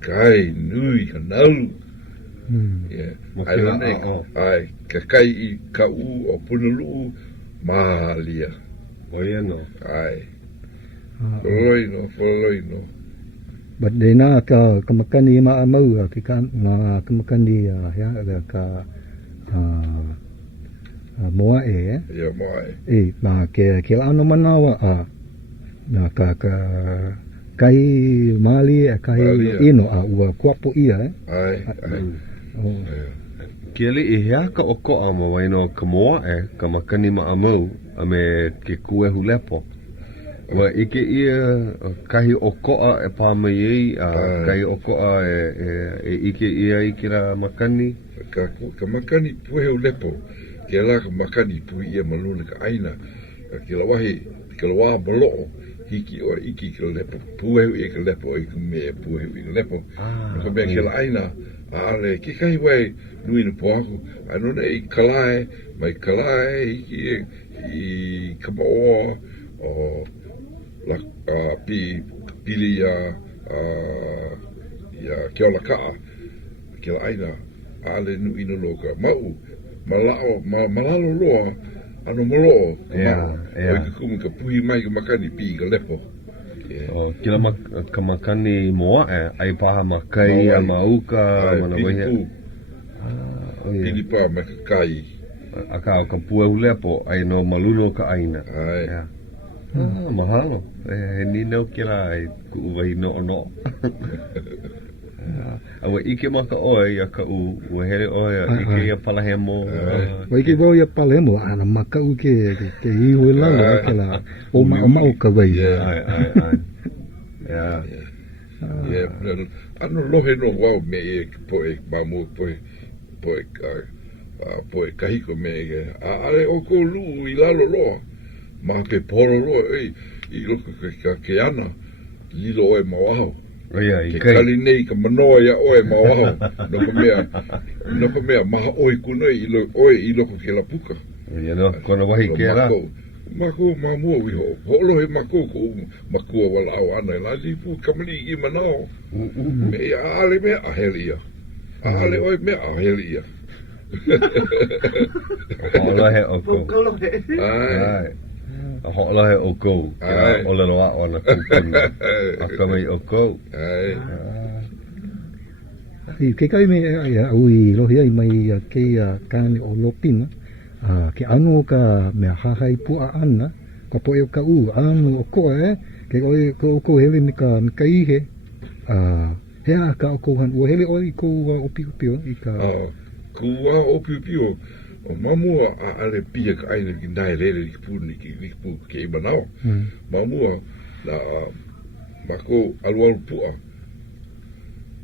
kai nui ka nau ai ka kai I ka u o Honolulu malia no ai Foloino but de na ka makani ma mau ki ka na ka makani ka moa moa ma ke la no manawa na ka kai mali kai ino ua kuapo ia Kele I hea ka oko a ma waino ka moa ka makani ma amau a me ke kuehu lepo wa ike ia kahi okoa pa mai ei kahi okoa ike ia ike la makani ka makani puehu lepo ke la ka makani pui ia maluna ka aina ke la wahi ke la waa bolo hiki o iki ke lepo puehu I ka lepo I kume puehu I ka lepo no ka mea ke la aina ale ke kai wai nui na poaku anona I kalae mai kalae hiki I kamaoa o la pili ya kia ola kaa ke la aina ale nui na loka mau malalo loa ano malo o I kumu ka puhi mai ka makani pi ka lepo kila ka makani moa ai paha makai a mauka mana wahi pili pa mai ka kai Aka ka pua lepo ai no maluno ka aina. Ai. Mahalo. Ni no kila ai ku vai no. Awa ike maka oi a ka u hele oi a ike ia palahemo. Wa ike wau ia palahemo ana maka u ke iwe lalo ke la o mau ka vai. Ya. Ano lohe no wau me e poe mamu poe kahiko me e ale o ko lu I lalo loa ma pe polo loa I loko ke ana lilo oe mauaho ke kali nei ka manoa ia oe mauaho no ka mea maha oe kunoi I loko ke la puka ia no kona wahi ke la mako mamua wiho holo he mako ko makua wala au ana la lipu kamali I manao me ale me a helia ale oi me a helia Hola he oko ai hola he oko o le loa ona kupuna akamai oko ai ke kai me ia ui lohi ai mai ke kane o lopina ke anu ka me hahai pua ana ka po e ka anu o ko ke oi ko hele ni ka ihe he ka ko han o hele oi ko o pio I ka kua o pio o mamua ale pia ka aina ki nai lele ki puni ki pu ke manao mamua na mako alwal pua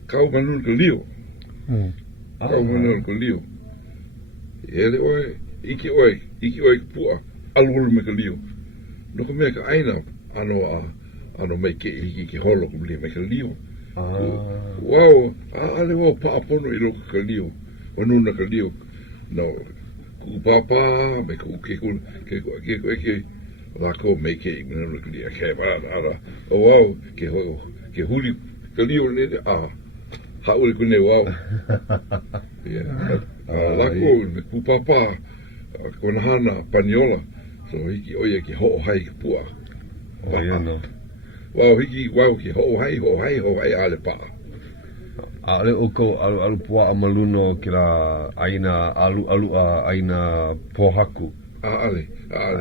kau manun ka lio kau manun ka lio ele oi iki oi pua alwal me ka lio no ka me ka aina ano mai ke iki ki holo ku me ka lio wow ale wo pa apono I loko ka lio Wanuna ka lio no ku papa me ku ke la ko me ke no ka lio ke ara o wow ke huli ka lio ne ha uli ku ne wow ya la ko me ku papa ko na hana paniola so hiki oye ke ho hai ke pua no wow hiki ke ho hai ale pa Ale oko alu pua amaluno kila aina alu aina pohaku. Ale.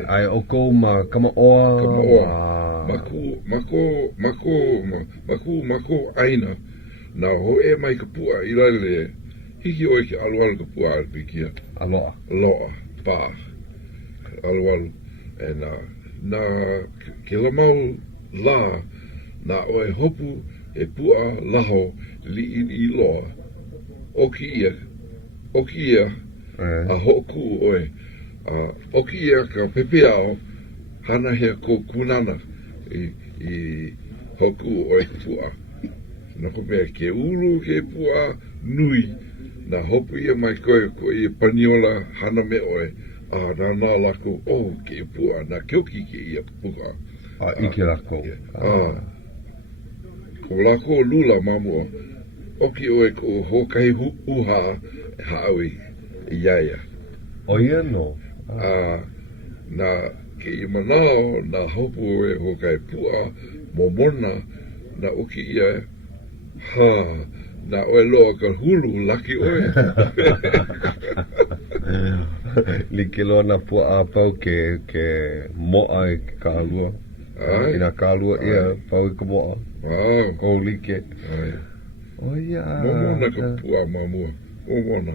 Ai oko ma kama oa. Mako aina. Na ho e mai ka pua I lale hiki oi ke alu ka pua al pikia. Aloa pa. Alu na ke la mau la na oi hopu e pua laho li I loa okia a hoku oe okia ka pepeao hana he ko kunana I hoku oe pua na ko mea ke ulu ke pua nui na hopu ia mai koe ko I paniola hana me oe na lako ke pua na kioki ke ia pua ike lako ko lako lula mamua Oki oe ko hokai uha hawi iaya. O ia no. Na ke I manao na hopu oe hokai pua momona na oki ia na oe loa ka hulu laki oe. Like loa na pua a pau ke moa I ka alua. Ina ka alua ia pau I ka moa. Ko like. Oh ia. Momona ka pua mamua. Momona.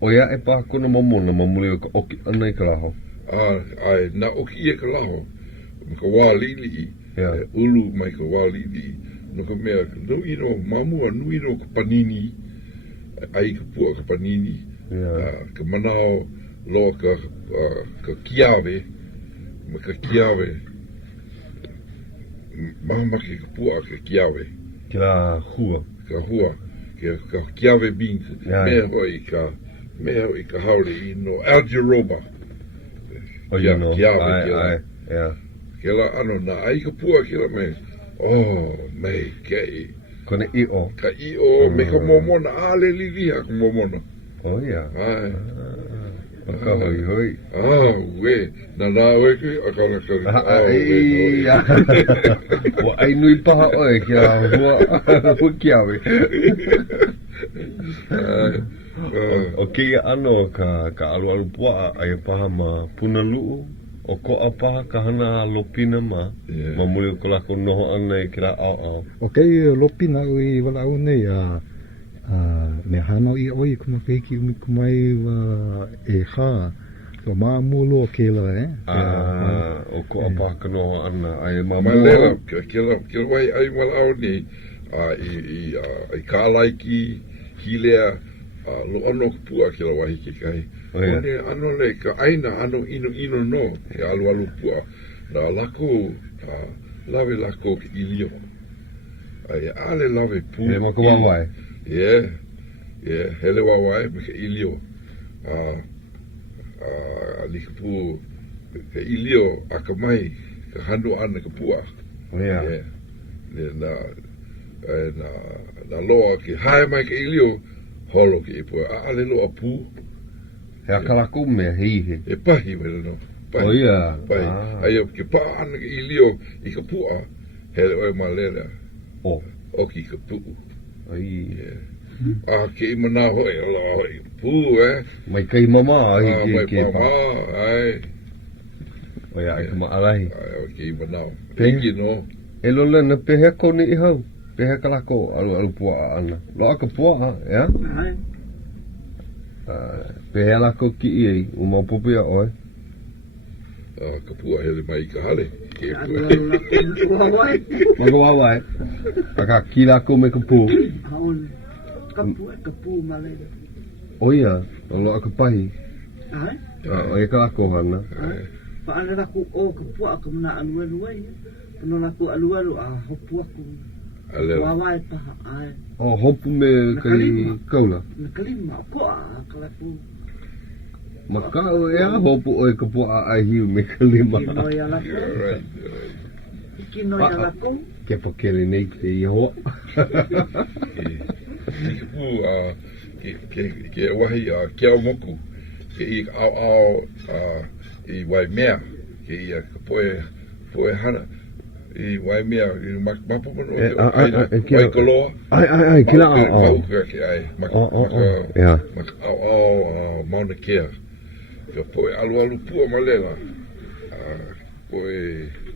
O ia e pa kona momona mamuli o ka oki ana I ka laho. Ai na oki ia ka laho. Ka wā lili ulu mai ka wā lili. No ka mea nui no mamua nui no ka panini. Ai ka pua ka panini. Ka manao loa ka kiawe. Ma ka kiawe. Mamaki ka pua ka kiawe. Kila hua. Ka hua. Ka kiawe beans. Mea hoi ka haure I no algeroba. O ia no. Kiawe. Kela ano na ai ka pua kila me. Mei kei. Kone I-o. Ka I-o me ka momona. Ale liliha ka momona. O ia. Ka hoi. We. Na oe ki. Akana Wa ai nui paha oe kia hua kiawe. O ke ano ka alu pua ai paha ma puna lu'u o ko a paha ka hana lopina ma muli ko lako noho ana i kira au. O ke lopina i wala au nei me hana i oi kuma keiki umi kumai wa e ha so ma mulu o ke la o ko a paha ka noho ana ai ma lela ke wai ai wala au nei i ka laiki hilea lo ano pua ke la wahi ke kai. One ano le ka aina ano ino no e alu pua. Na lako lave lako ke ilio. Ai ale lave pu. E mako wawai. Yeah. Hele wawai me ke ilio. Li pu ke ilio akamai ka hando ana ka pua. Yeah. Na loa ke hae mai ke ilio holo ke ipua ale lo apu hea kalaku me hihi e pahi me no pahi. Oh ia pahi ai ke pa ana ke ilio i ka pua hele oi malera o ki ka pu ai ke i mana hoi ala hoi pu mai kai mama ai mai ke pa ai o ia ai ma alai ke i mana pengi no e Lolena pehe koni i hau pehe kalako alu pua ana lo aka pua ya pehe lako ki i uma pupia oi ka pua hele mai ka hale ke mago wawai aka ki lako me ka pu ka pu male o ia lo aka pahi o ia kalako hana pa ana lako o ka pua ka mana alu ai no lako alu hopu aku wawai paha ai hopu me kai kaula me kalima poa kalaku makao ea hopu oi ka poa ai hiu me kalima kino ya lako ke pakele nei te i hoa ke wahi ke au moku ke i au i wai mea ke i ka poe hana i wai mea i mapu mano wai koloa ai kila au maka au mauna kea ka poe alu pua malela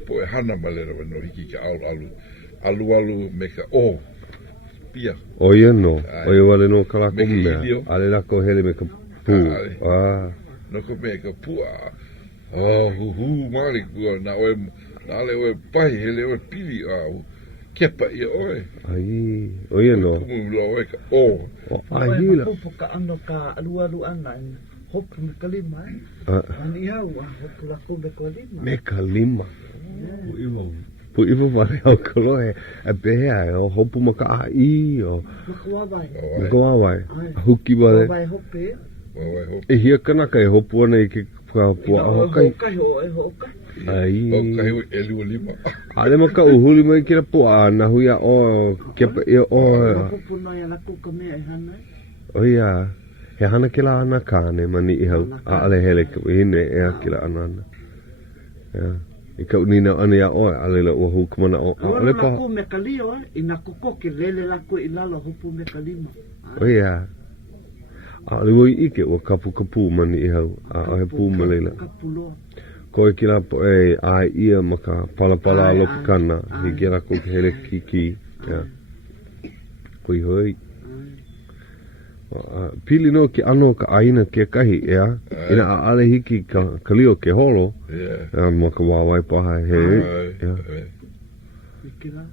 poe hana malela wano hiki ka alu me ka pia o ia no o ia wale no kalako mea ale lako hele me ka pu no ko me ka pua hu mali kua na oe ale oe pai hele oe pili au kepa ia oe ai o ia no kumu oe ka ai hila hopu ka ano ka alu ana hopu me kalima ani hau hopu lako me kalima pu iwa wale au kalohe a behe o hopu maka ai o makawawai huki wale wawai hope e hia kanaka e hopu ana i ke pua ahokai ai kai elu lima ale maka uhuli mai kira pua na huia o kepa ia o hopu no ya lako ka mea e hana o ia he hana kila ana kane mani i hau a ale hele ka hine ea kila ana ia i kau nina ana ia oe ale la ua huku mana o ale pa lako me ka Leo ina kokoke lele lako i lalo hopu me ka lima o ia ale woi ike ua kapu mani i hau a he pu malela koe kila po e ai ia maka pala lopi kana hi kira koe ke hele kiki koe hoi pili no ke ano ka aina ke kahi ea ina a ale hiki ka Leo ke holo maka wawai paha he kira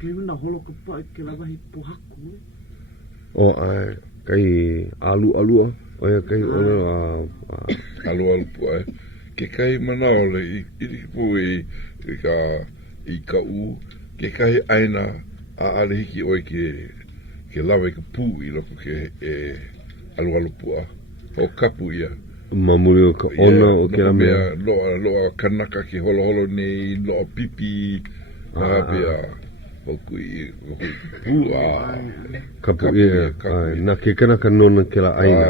kira na holo ka pa kira wahi po haku o ai kai alua o ia kai alu pua ke kai manao le i pu i ka u ke kai aina a ale hiki oi ke lawe ka pu i loko ke alu pua o kapu ia mamuri o ka ona o ke la mea loa kanaka ke holo nei loa pipi pia o kui pu kapu ia na ke kanaka nona ke la aina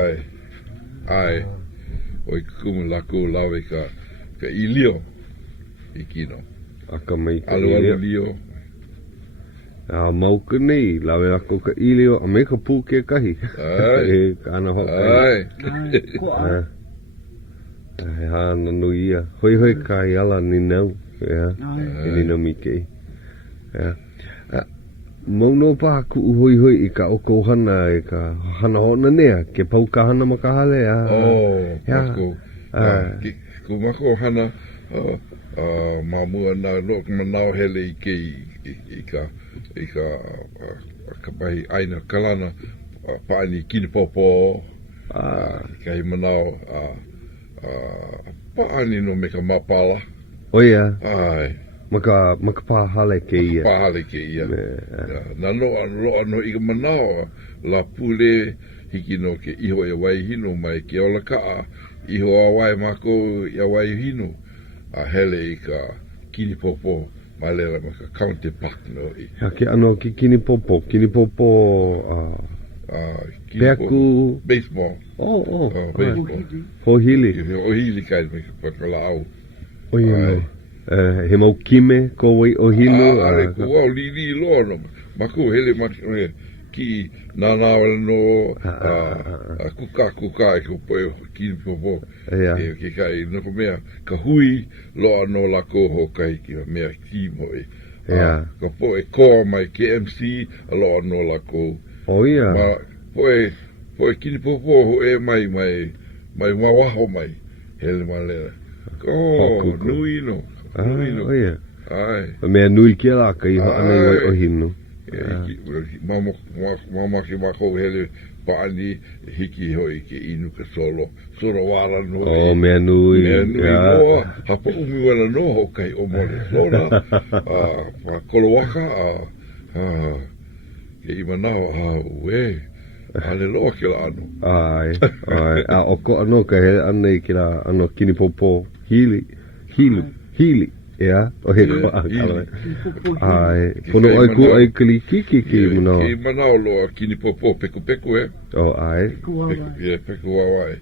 ai oi kumu lako lawe ka ilio i kino aka mai alu lio mau kene, lawe ako ka ilio, a me ka pū ke kahi. E ka ana ho kai. He hana nui ia. Hoi hoi kai ala ni nau. Ni nau mi kei. Mauno pa ku hoi hoi I ka oko hana I ka hana hona nea. Ke pau ka hana makahale. Ku mako hana mamua na lok manao hele I ka pahi aina kalana paani kini popo ka I manao paani no me ka mapala. Oia. Ai. Maka pahale ke ia. Pahale ke ia. Na loa no I ka manao la pule hiki no ke iho e wai hino mai ke ola kaa iho a wai mako I a wai hino a hele I ka kini popo malela maka counterpart no I. Ke ano ki kini popo peku baseball. Baseball. Hohili. Hohili kai me pakala au. Oia. He mau kime ko wei o hino. Ale ku au li lo no. Mako hele maki ki nana no kuka e ko poe kini popo. Ke kai no ko mea ka hui lo no la ko ho kai ki mea ki mo e. Ka poe ko mai KMC lo no la ko. Oia. Ma poe kini popo ho e mai waho mai hele malera. Ko nui no. Oia. Ai. Mea nui kia la ka iho ane wai o hino. Mama ki mako hele paani hiki hoi ke inu ka solo wala no. Mea nui. Mea nui loa. Hapa umi wana no ho kai o mole. Lona. Kolo waka. Ke ima nao. We. Ale loa ke la ano. Ai. O ko ano ka hele ane ki la ano kini popo. Hili. Ya, o he ko akala. Ai, kono ai ku ai kili kiki mano. Ki manao loa kini popo peku e. Ai. Peku Hawaiʻi.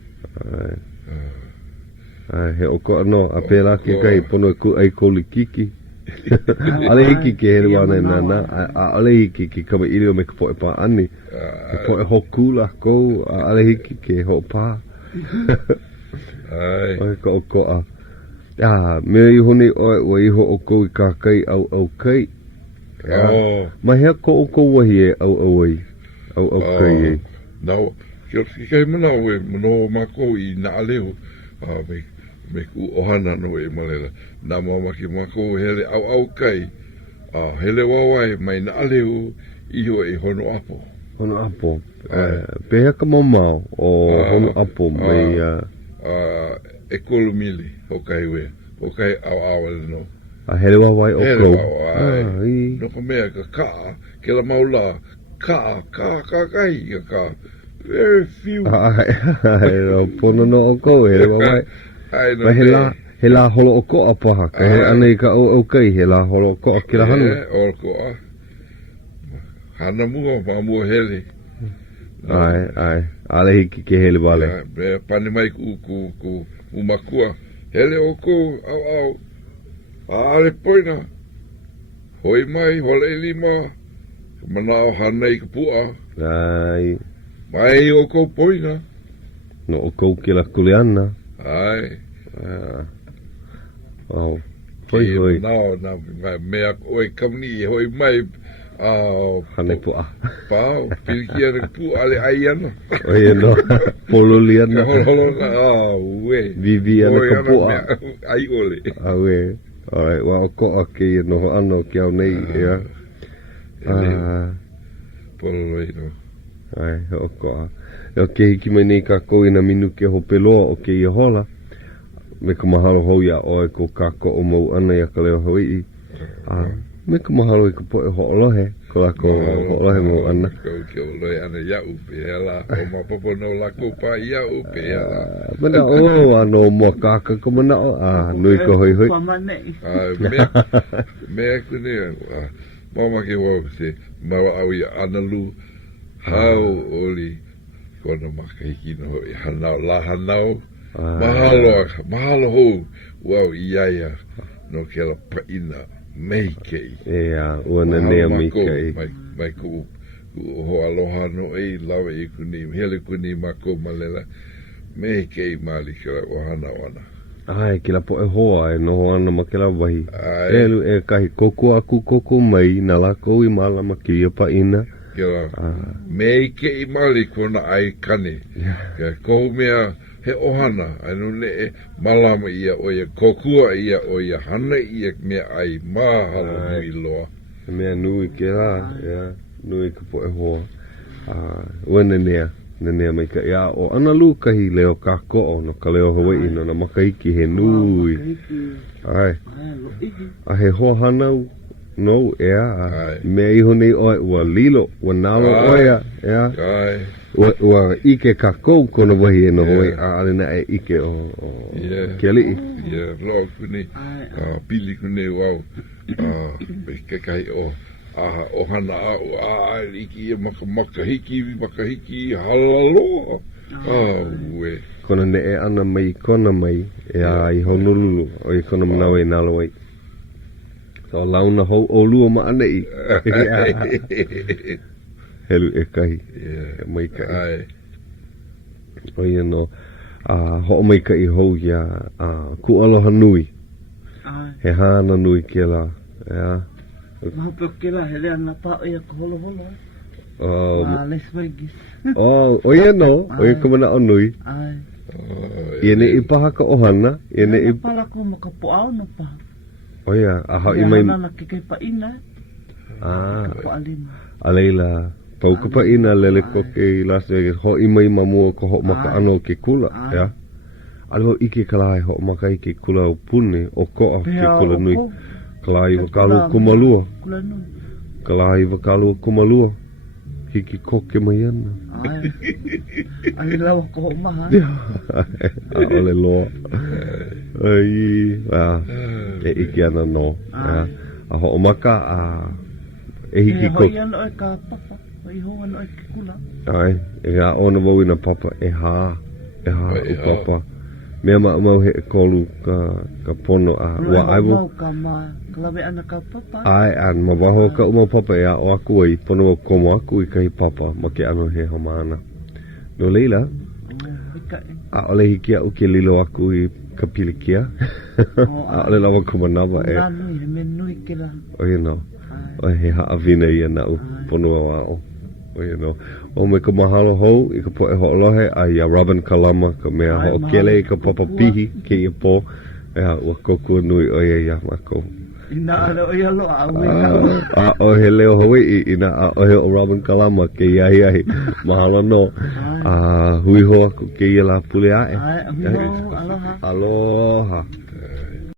Ai, he o ko ano apela ke kai pono ku ai koli kiki. Ale hiki ke he wana nana, ale hiki ke kama ilio me ko e pa ani. Ko e hokula ko ale hiki ke ho pa. Ai. Ai ko a. Me I honi o iho o kou I ka kai au kai. Ma hea ko o kou wahi e au ai. Au kai e. Nau, ki kai manau e mano mako I na aleo. Me ku ohana no e malela. Na mamaki mako hele au kai. Hele wawai mai na aleo iho e hono apo. Hono apo. Pehea ka mamau o hono apo mai... E kolumili o kai we o kai au no hele wai o ko no ko mea ka ke la maula ka kai ka very few o pono no o ko hele wai hela holo o ko apa ka he ane ka o kai hela holo o ko ki la hanu o ko hana mu hele ai ale hiki ke hele vale pane mai ku umakua hele o ko au ale poina hoi mai hole lima manao hanei ka pua ai mai o ko poina no o ko ke la kuleana ai au hoi na mea oi kamni hoi mai hanei pua pau pilkia na pu ale aiana oye no pololiana holo we viviana ka pua ai ole we alright well ko ke no ano ke au nei ya pololino ai o ko ke ki me nei ka ko ina minu ke ho pelo o ke I hola me ka mahalo ho ya o ko ka ko o mo ana ya Ka Leo Hawaiʻi me ka mahalo I ka po e ho lohe ko la ko ho lohe mo ana ko lohe ana ya upe ala o ma popo no la ko pa ya upe ala mana o ano mo ka ko mana nui ko hoi me ku ne mama ke wo se ma au ya analu how oli kono makahiki no hanau mahalo ho wow iaya no ke la paina Meikei. Ea, ua na nea meikei. Mai ku ho aloha no e lawa I kuni, hele kuni mako malela. Meikei mali kira wahana wana. Ai, kila po e hoa e noho ana ma kila wahi. Elu e kahi koko aku koko mai, na lako I malama ki ia pa ina. Kira, meikei mali kona ai kane. Kohu mea he ohana, anu ne e malama ia o ia kokua ia o ia hana ia mea ai mahalo nui loa. Mea nui ke la, nui ka po e hoa. Ua nenea mai ka ia o ana lukahi leo ka ko'o no Ka Leo Hawaiʻi no na makaiki he nui. Ai. A he hoa hanau no ea. Mea iho nei oe ua lilo, ua nalo oea. Ai. Ua ike ka kou kona wahi e no hoi a alena e ike o ke ali'i. Ia, loa kune, pili kune wau, ke kai o hana au, iki ia makahiki, halaloa. Ue. Kona ne e ana mai kona mai, e a I Honolulu, o I kona manawe nalo ai. So launa hou o lua ma ana I. Helu e kahi, mai kai. O ia no, ho mai kai hou ia ku aloha nui. He hana nui ke la, Mahupe ke la, he lea na pao ia ka holo holo. Les Vegas. O ia no, o ia kumana o nui. Ia ne I paha ka ohana, ia ne I... Pala ko maka poao no paha. O ia, aha I mai... Ia hana na kekei pa ina. Ka alima. Aleila... Pau ka pa ina lele ko ke Las Vegas, ho I mai mamua ko ho maka ano ke kula, ya. Alo ike kalai ho maka ike kula o pune o koa ke kula nui. Kalai wakalu kumalua. Kalai wakalu kumalua. Hiki koke mai ana. Ai lawa ko ho maha. Ole loa. Ai, e ike ana no. A ho maka e hiki koke. Hoi ano e ka papa. Iho ano e kula. Ai, e ngā ona wau ina papa e hā o papa. Mea mau he kolu ka pono ua aiwo. Mau ka lawe ana ka papa. Ai, an ma waho ka umau papa e o aku ai, pono o komo aku I kai papa, ma ke ano he hamana. No leila, a ole hiki au ke lilo aku I ka pilikia. A ole lawa kumanawa e. Nā nui, he me nui ke la. O ia no, o he haawina ia nau pono a wao. O me ka mahalo hou I ka po e ho'olohe a ia Robin Kalama ka mea ho'okele I ka papa pihi ke ia po ea ua kokua nui o ia mako. Ina ale o ia loa au a o he leo Hawaiʻi ina a o he o Robin Kalama ke iahi mahalo no hui hoa ko ke ia la pule ae. Aloha. Aloha.